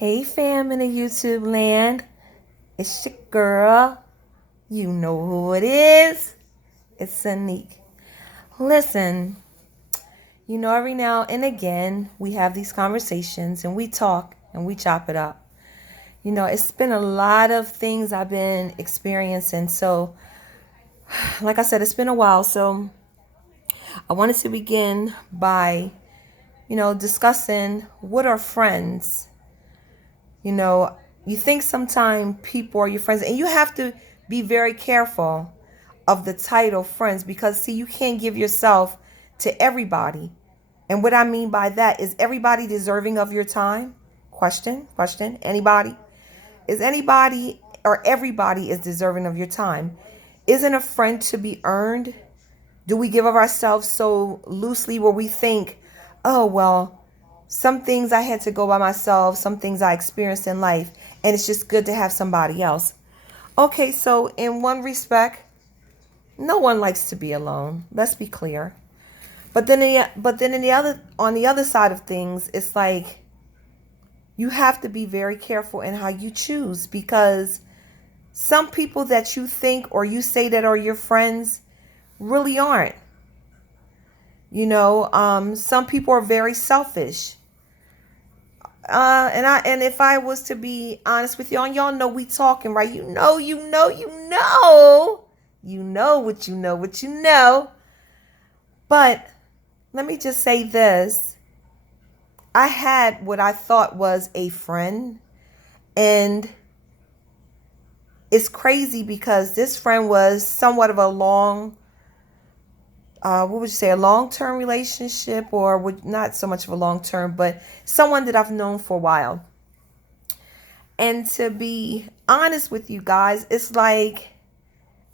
Hey fam in the YouTube land, it's your girl. You know who it is. It's Sanique. Listen, every now and again we have these conversations and we talk and we chop it up. It's been a lot of things I've been experiencing. So, like I said, it's been a while. So I wanted to begin by, discussing what are friends. You think sometimes people are your friends, and you have to be very careful of the title friends because, see, you can't give yourself to everybody. And what I mean by that is everybody deserving of your time? Question. Anybody? Is anybody or everybody is deserving of your time? Isn't a friend to be earned? Do we give of ourselves so loosely where we think, oh, well, some things I had to go by myself, some things I experienced in life, and it's just good to have somebody else. Okay, so in one respect, no one likes to be alone. Let's be clear. But then on the other side of things, it's like you have to be very careful in how you choose, because some people that you think or you say that are your friends really aren't. Some people are very selfish. And if I was to be honest with y'all, and y'all know we talking, right? You know what you know. But let me just say this. I had what I thought was a friend, and it's crazy because this friend was somewhat of a a long-term relationship, or not so much of a long-term, but someone that I've known for a while. And to be honest with you guys, it's like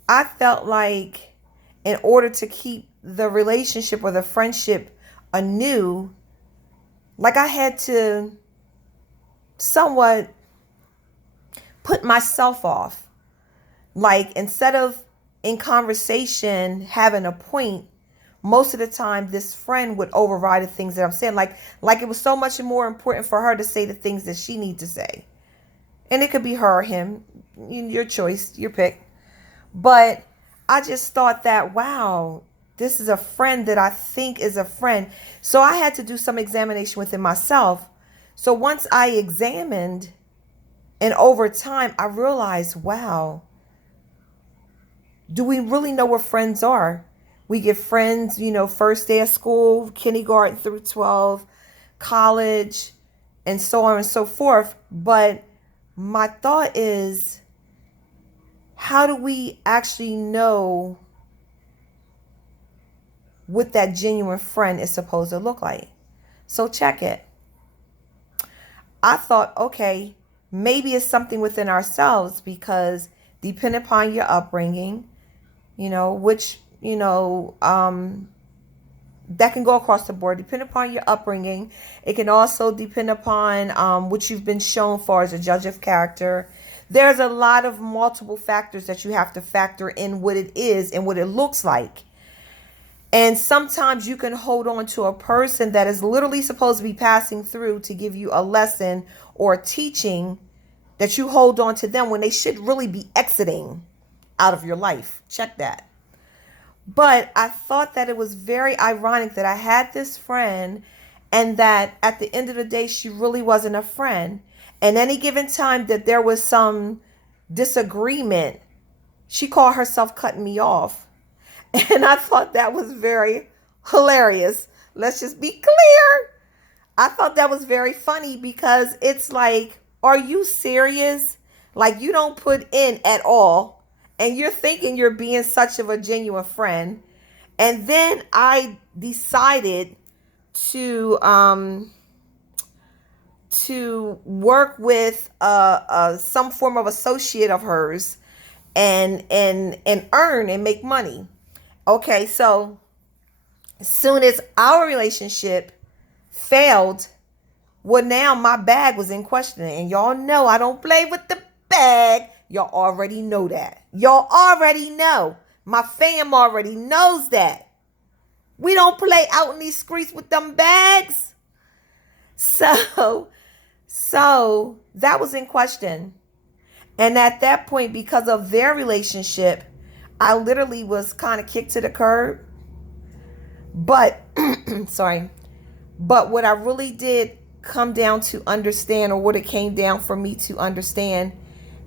I felt like in order to keep the relationship or the friendship anew, like I had to somewhat put myself off. Like, instead of in conversation having a point, most of the time this friend would override the things that I'm saying. Like it was so much more important for her to say the things that she needs to say. And it could be her or him, your choice, your pick. But I just thought that, wow, this is a friend that I think is a friend. So I had to do some examination within myself. So once I examined, and over time, I realized, wow, do we really know what friends are? We get friends, first day of school, kindergarten through 12, college, and so on and so forth. But my thought is, how do we actually know what that genuine friend is supposed to look like? So check it. I thought, okay, maybe it's something within ourselves, because depending upon your upbringing, that can go across the board. Depending upon your upbringing, it can also depend upon what you've been shown for as a judge of character. There's a lot of multiple factors that you have to factor in what it is and what it looks like. And sometimes you can hold on to a person that is literally supposed to be passing through to give you a lesson or a teaching, that you hold on to them when they should really be exiting out of your life. Check that. But I thought that it was very ironic that I had this friend, and that at the end of the day, she really wasn't a friend. And any given time that there was some disagreement, she called herself cutting me off. And I thought that was very hilarious. Let's just be clear. I thought that was very funny, because it's like, are you serious? Like, you don't put in at all, and you're thinking you're being such of a genuine friend. And then I decided to work with some form of associate of hers, and earn and make money. Okay, so as soon as our relationship failed, well, now my bag was in question. And y'all know I don't play with the bag. Y'all already know that. Y'all already know. My fam already knows that. We don't play out in these streets with them bags. So So that was in question. And at that point, because of their relationship, I literally was kind of kicked to the curb. But, sorry. But what I really did come down to understand, or what it came down for me to understand,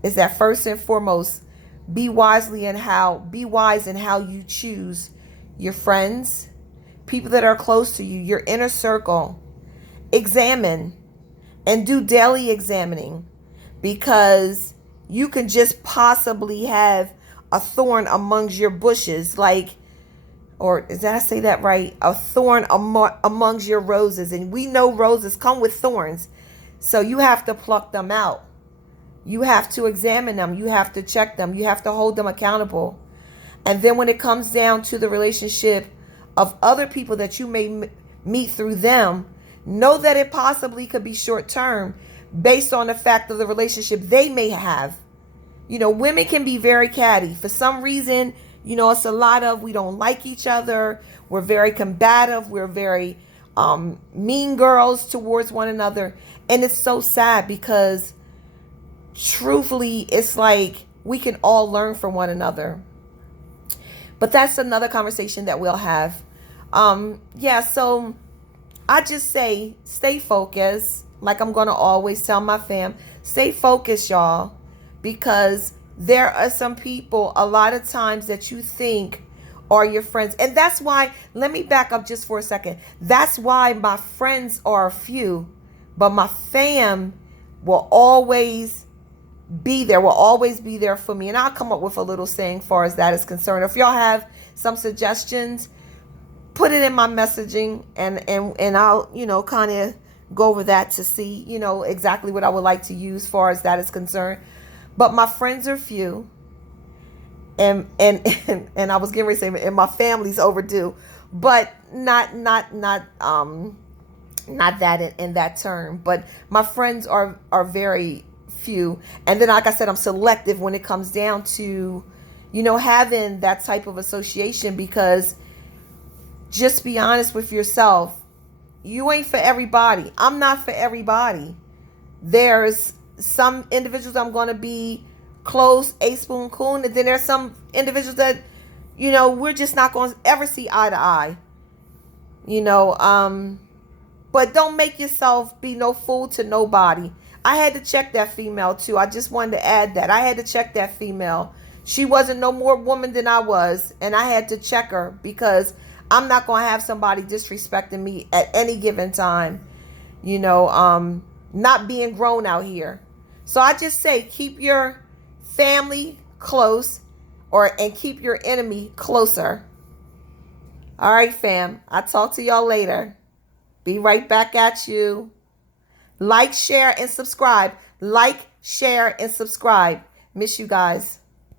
is that first and foremost, be wise in how you choose your friends, people that are close to you, your inner circle. Examine and do daily examining, because you can just possibly have a thorn amongst your bushes, like, or did I say that right? A thorn amongst your roses. And we know roses come with thorns. So you have to pluck them out. You have to examine them. You have to check them. You have to hold them accountable. And then when it comes down to the relationship of other people that you may meet through them, know that it possibly could be short term based on the fact of the relationship they may have. Women can be very catty. For some reason, it's a lot of, we don't like each other. We're very combative. We're very mean girls towards one another. And it's so sad, because truthfully, it's like we can all learn from one another. But that's another conversation that we'll have. So I just say, stay focused. Like I'm going to always tell my fam, stay focused, y'all. Because there are some people a lot of times that you think are your friends. And that's why, let me back up just for a second. That's why my friends are few, but my fam will always be there for me. And I'll come up with a little saying as far as that is concerned. If y'all have some suggestions, put it in my messaging, and I'll, kind of go over that to see, exactly what I would like to use as far as that is concerned. But my friends are few, and I was getting ready to say, and my family's overdue, but not that in that term. But my friends are very few, and then, like I said, I'm selective when it comes down to, having that type of association, because just be honest with yourself. You ain't for everybody. I'm not for everybody. There's some individuals I'm going to be close, a spoon coon, and then there's some individuals that, we're just not going to ever see eye to eye. But don't make yourself be no fool to nobody. I had to check that female too. I just wanted to add that. I had to check that female. She wasn't no more woman than I was, and I had to check her, because I'm not going to have somebody disrespecting me at any given time. Not being grown out here. So I just say, keep your family close, and keep your enemy closer. All right, fam. I'll talk to y'all later. Be right back at you. Like, share, and subscribe. Like, share, and subscribe. Miss you guys.